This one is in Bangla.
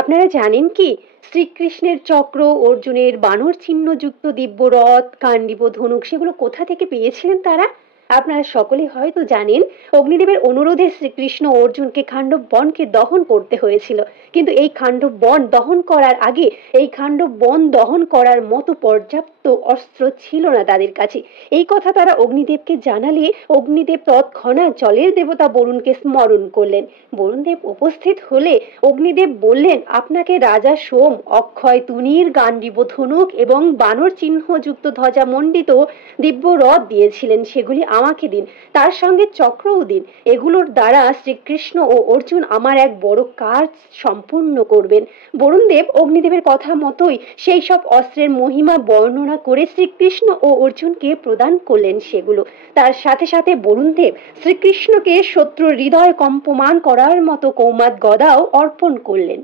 আপনারা জানেন কি, শ্রীকৃষ্ণের চক্র, অর্জুনের বানর চিহ্ন যুক্ত দিব্য রথ, গান্ডীব ধনুক সেগুলো কোথা থেকে পেয়েছিলেন তারা? আপনারা সকলে হয়তো জানেন, অগ্নিদেবের অনুরোধে শ্রীকৃষ্ণ অর্জুনকে খান্ডব বনকে দহন করতে হয়েছিল। কিন্তু এই খান্ডব বন দহন করার আগে, এই খান্ডব বন দহন করার মতো পর্যাপ্ত অস্ত্র ছিল না তাদের কাছে। এই কথা তারা অগ্নিদেবকে জানালে অগ্নিদেব তৎক্ষণাৎ জলের দেবতা বরুণকে স্মরণ করলেন। বরুণদেব উপস্থিত হলে অগ্নিদেব বললেন, আপনাকে রাজা সোম অক্ষয় তুনির, গান্ডীব ধনুক এবং বানর চিহ্ন যুক্ত ধ্বজা মণ্ডিত দিব্য রথ দিয়েছিলেন, সেগুলি আমাকে দিন, তার সঙ্গে চক্রও দিন। এগুলোর দ্বারা শ্রীকৃষ্ণ ও অর্জুন আমার এক বড় কাজ সম্পূর্ণ করবেন। বরুণদেব অগ্নিদেবের কথা মতোই সেই সব অস্ত্রের মহিমা বর্ণনা করে শ্রীকৃষ্ণ ও অর্জুনকে প্রদান করলেন সেগুলো। তার সাথে সাথে বরুণদেব শ্রীকৃষ্ণকে শত্রুর হৃদয় কম্পমান করার মতো কৌমাদ গদাও অর্পণ করলেন।